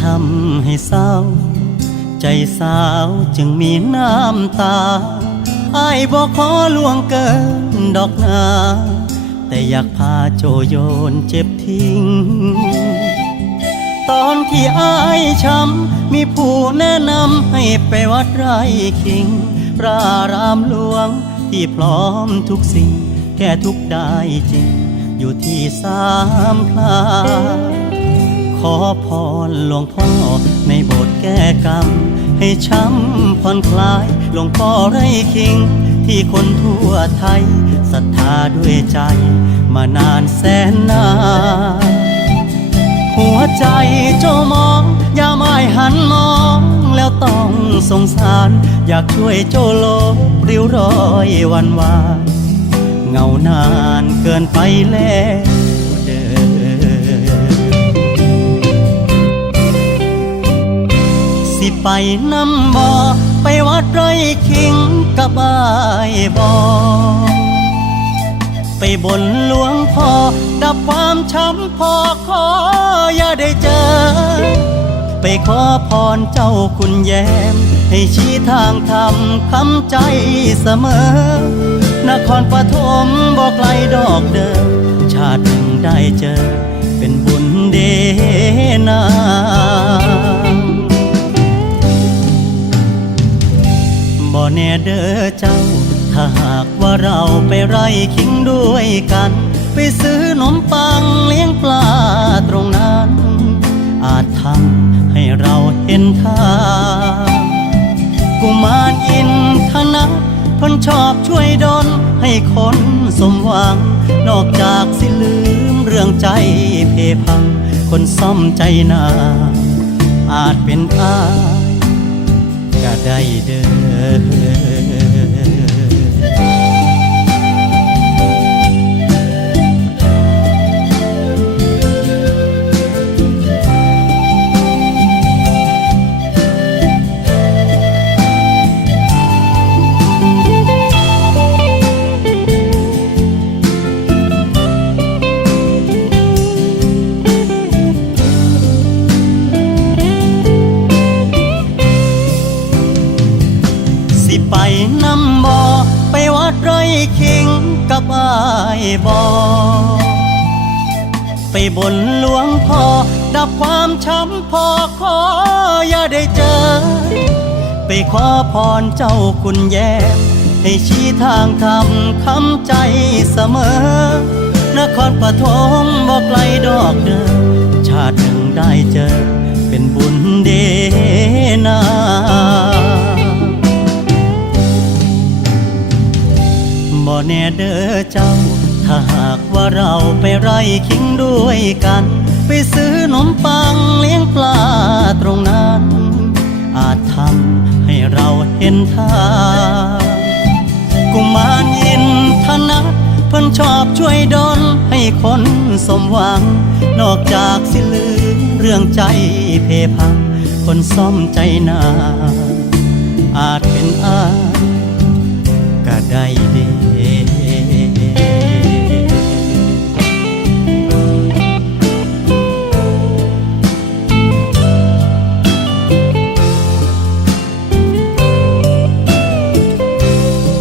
ทำให้เศร้า ใจสาวจึงมีน้ำตาอายบอกขอลวงเกินดอกนา แต่อยากพาโจโยนเจ็บทิ้ง ตอนที่อายช้ำมีผู้แนะนำให้ไปวัดไร่คิงพระอารามหลวงที่พร้อมทุกสิ่งแก้ทุกได้จริง อยู่ที่สามพลา อพรหลวงพ่อในโบสถ์แก้กรรม ให้ช้ำผ่อนคลายหลวงพ่อไรคิง ที่คนทั่วไทยศรัทธาด้วยใจ มานานแสนนานหัวใจเจ้ามอง อย่าไม่หันมองแล้วต้องสงสาร อยากช่วยโจโลบริ้วรอยวันวานเงานานเกินไปแล้ว ไปน้ำบ่อไปวัดไรคิงกับอายบอไปบนหลวงพ่อ ดับความช้ำพ่อขออย่าได้เจอ ไปขอพรเจ้าคุณแย้ม ให้ชี้ทางทำคำใจเสมอ นครปฐมบอกไกลดอกเดิม ชาติหนึ่งได้เจอ เป็นบุญเดนา แน่เด้อเจ้า ถ้าหากว่าเราไปไร่คิงด้วยกัน ไปซื้อนมปังเลี้ยงปลาตรงนั้น อาจทำให้เราเห็นทางกุมารอินทนะเพ้นชอบช่วยดลให้คนสมหวัง นอกจากสิลืมเรื่องใจเพพัง คนซ่อมใจนาอาจเป็นอา ก็ได้เด้อ บายบอไปบนหลวงพ่อ ดับความช้ำพอขออย่าได้เจอ ไปขอพรเจ้าคุณแย้มให้ชี้ทางทำคำใจเสมอนครปฐมบอกไกลดอกเดิมชาติหนึ่งได้เจอ เป็นบุญเดนา บ่แน่เด้อเจ้า ถ้าหากว่าเราไปไร่คิงด้วยกัน ไปซื้อนมปังเลี้ยงปลาตรงนั้น อาจทำให้เราเห็นทางกุมารอินทนะเพิ่นชอบช่วยดลให้คนสมหวัง นอกจากสิลืมเรื่องใจเพพัง คนซ่อมใจนาอาจเป็นอาก็ได้